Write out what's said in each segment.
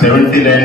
79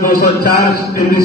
204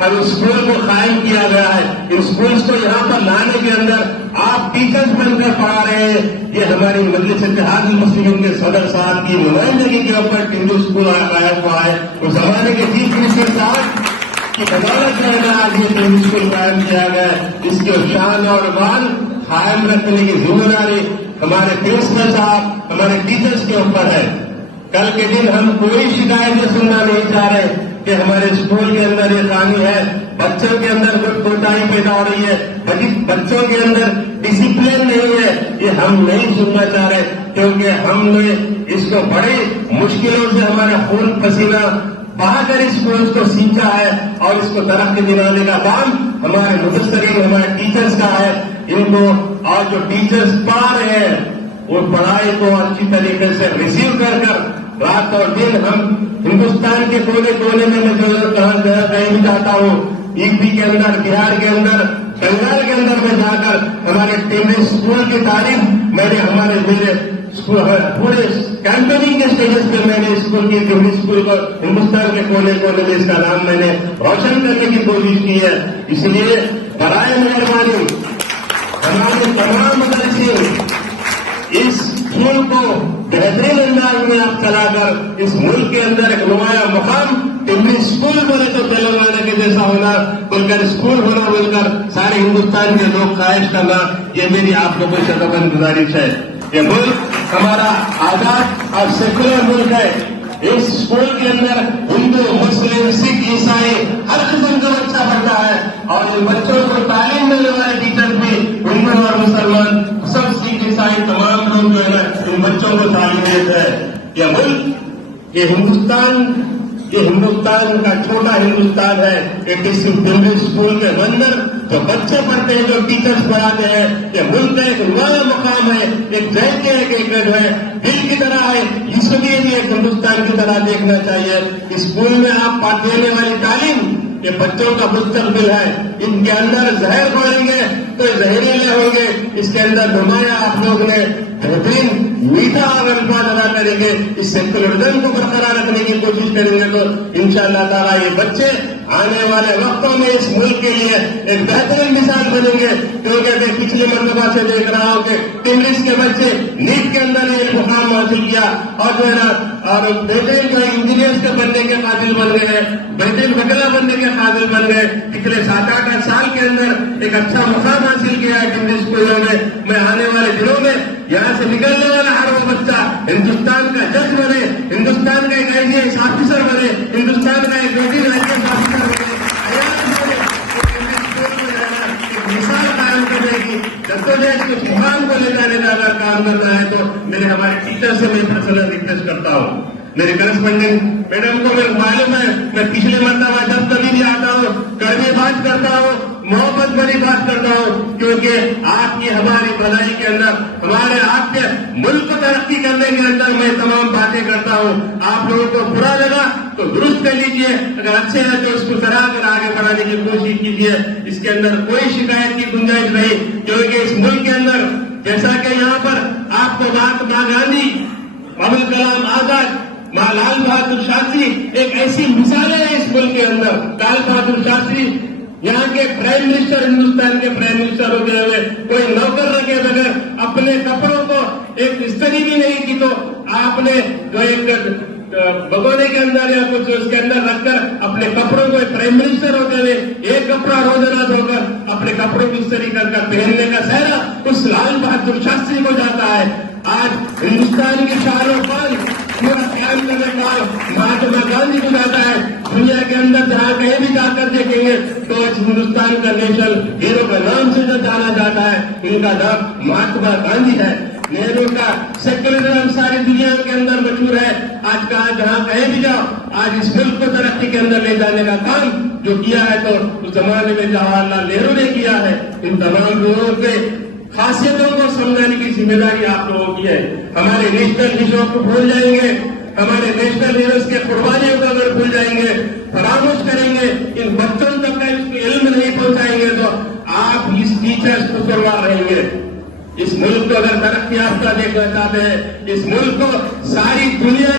ہم اسکول کو قائم کیا گیا ہے. ان اسکولس کو یہاں پر لانے کے اندر آپ ٹیچرز بن کر پڑھا رہے ہیں. یہ ہماری مجلس اتحاد المسلمین کے صدر صاحب کی نمائندگی کے اوپر ٹنڈو اسکول قائم ہوا ہے. اس زمانے کے چیف منسٹر صاحب کی بدولت جو ہے آج یہ ٹنڈو اسکول قائم کیا گیا ہے. اس کے شان اور بال قائم رکھنے کی ذمہ داری ہمارے پرنسپل صاحب ہمارے ٹیچرز کے اوپر ہے. کل کے دن ہم کوئی شکایتیں سننا نہیں چاہ رہے کہ ہمارے اسکول کے اندر یہ خامی ہے, بچوں کے اندر کوئی کوتاہی پیدا ہو رہی ہے, بچوں کے اندر ڈسپلن نہیں ہے, یہ ہم نہیں سننا چاہ رہے, کیونکہ ہم نے اس کو بڑی مشکلوں سے ہمارا خون پسینہ بہا کر اس کورس کو سیکھا ہے اور اس کو ترقی دلانے کا کام ہمارے مفسرین ہمارے ٹیچرز کا ہے. ان کو اور جو ٹیچرز پڑھا رہے ہیں وہ پڑھائی کو اچھی طریقے سے ریسیو کر رات اور دن ہم ہندوستان کے کونے کونے میں کہیں بھی جاتا ہوں, یو پی کے اندر, بہار کے اندر, بنگال کے اندر میں جا کر ہمارے ٹیمری اسکول کی تعلیم میں نے میرے پورے کیمپیننگ کے اسٹیجز پہ میں نے اسکول کی ٹیمری اسکول کو ہندوستان کے کونے کونے میں اس کا نام میں نے روشن کرنے کی کوشش کی ہے. اس لیے برائے مہربانی ہمارے تمام مدرسین اس اسکول کو بہترین انداز میں آپ چلا کر اس ملک کے اندر ایک نمایاں مقام ٹیمری اسکول بولے تو تلنگانہ کے جیسا ہونا, بول کر اسکول ہونا, بول کر سارے ہندوستان کے لوگ خواہش کرنا, یہ میری آپ لوگوں کو شکست گزارش ہے. یہ ملک ہمارا آزاد اور سیکولر ملک ہے. اس اسکول کے اندر ہندو, مسلم, سکھ, عیسائی ہر قسم کا بچہ پڑھتا ہے اور ان بچوں کو تعلیم دینے والے ٹیچر بھی ہندو اور مسلمان سب سکھ عیسائی تمام لوگ جو ہے نا ان بچوں کو تعلیم دیتے ہیں. یہ ملک یہ ہندوستان کا چھوٹا ہندوستان ہے. ایک ٹیمری اسکول کے اندر جو بچے پڑھتے ہیں, جو ٹیچرز پڑھاتے ہیں, یہ ملک کا ایک نیا مقام ہے. ایک ذہن کے ایک جو ہے دل کی طرح ہے, اس لیے بھی ایک ہندوستان کی طرح دیکھنا چاہیے. اسکول میں آپ دینے والی تعلیم یہ بچوں کا مستقبل ہے. ان کے اندر زہر پڑیں گے تو زہریلے ہوں گے. اس کے اندر نمایاں آپ لوگ نے بہترین میٹھا الفاظ ادا کریں گے, اس سیکولرزم کو برقرار رکھنے کی کوشش کریں گے تو انشاءاللہ تعالیٰ یہ بچے آنے والے وقتوں میں اس ملک کے لیے ایک بہترین مثال بنیں گے. کیونکہ میں پچھلے مرتبہ سے دیکھ رہا ہوں کہ ٹیمریز کے بچے نیٹ کے اندر ایک مقام حاصل کیا اور جو ہے نا اور بہترین جو انجینئرس کے بننے کے قابل بن گئے, بہترین وکلا بننے کے قابل بن گئے. پچھلے 7-8 سال کے اندر ایک اچھا مقام حاصل کیا ہے ٹیمری اسکولوں میں. میں آنے والے دنوں میں یہاں سے نکلنے والا ہر وہ بچہ ہندوستان کا جج بنے, ہندوستان کا ایک IAS آفیسر بنے, ہندوستان کا ایک بہترین IAS آفیسر بنے, مثال قائم کرنے کی جدوجہد کے مقام کو لے جانے کا اگر کام کرنا ہے تو میں ہمارے ٹیچر سے میں پرسنل ریکویسٹ کرتا ہوں. میرے کرسپونڈنٹ میڈم کو میرے معلوم ہے میں پچھلے مرتبہ جب کبھی بھی آتا ہوں کڑوی بات کرتا ہوں, محبت بھری بات کرتا ہوں, کیونکہ آپ کی ہماری بھلائی کے اندر ہمارے آپ کے ملک کو ترقی کرنے کے اندر میں تمام باتیں کرتا ہوں. آپ لوگوں کو برا لگا تو درست کر لیجئے, اگر اچھے ہے تو اس کو سراہ کر آگے بڑھانے کی کوشش کیجیے. اس کے اندر کوئی شکایت کی گنجائش نہیں, کیونکہ اس ملک کے اندر جیسا کہ یہاں پر آپ کو مہاتما گاندھی, ابوال کلام آزاد, لال بہادر شاستری ایک ایسی مثالیں ہیں اس ملک کے اندر. لال بہادر شاستری یہاں کے پرائم منسٹر, ہندوستان کے پرائم منسٹر ہوتے ہوئے کوئی نوکر رکھے بغیر اپنے کپڑوں کو ایک استری بھی نہیں کی تو آپ نے جو ایک بگونے کے اندر یا کچھ اس کے اندر رکھ کر اپنے کپڑوں کو پرائم منسٹر ہوتے ہوئے ایک کپڑا روزانہ دھو کر اپنے کپڑوں کی استری کر پہننے کا سہرا اس لال بہادر شاستری کو جاتا ہے. آج ہندوستان کی شان و شان پورا قیام کرنے کا مہاتما گاندھی کو جاتا ہے. دنیا کے اندر جہاں کہیں بھی جا کر دیکھیں گے تو ہندوستان کا نیشنل ہیرو کے نام سے جو جانا جاتا ہے ان کا نام مہاتما گاندھی ہے. نہرو کا سیکولرزم ساری دنیا کے اندر مشہور ہے. آج کہاں جہاں کہیں بھی جاؤ آج اس ملک کو ترقی کے اندر لے جانے کا کام جو کیا ہے تو اس زمانے میں جواہر لال نہرو نے کیا ہے. ان تمام لوگوں کے خاصیتوں کو سمجھانے کی ذمہ داری آپ لوگوں کی ہے. ہمارے نیشنل ہیرو کو بھول جائیں گے, ہمارے نیشنل ہیروز کے قربانیوں کو اگر بھول جائیں گے, فراموش کریں گے, ان بچوں تک کا اس کو علم نہیں پہنچائیں گے تو آپ اس ٹیچرز کو قربان رہیں گے. اس ملک کو اگر ترقی یافتہ دیکھنا چاہتے ہیں, اس ملک کو ساری دنیا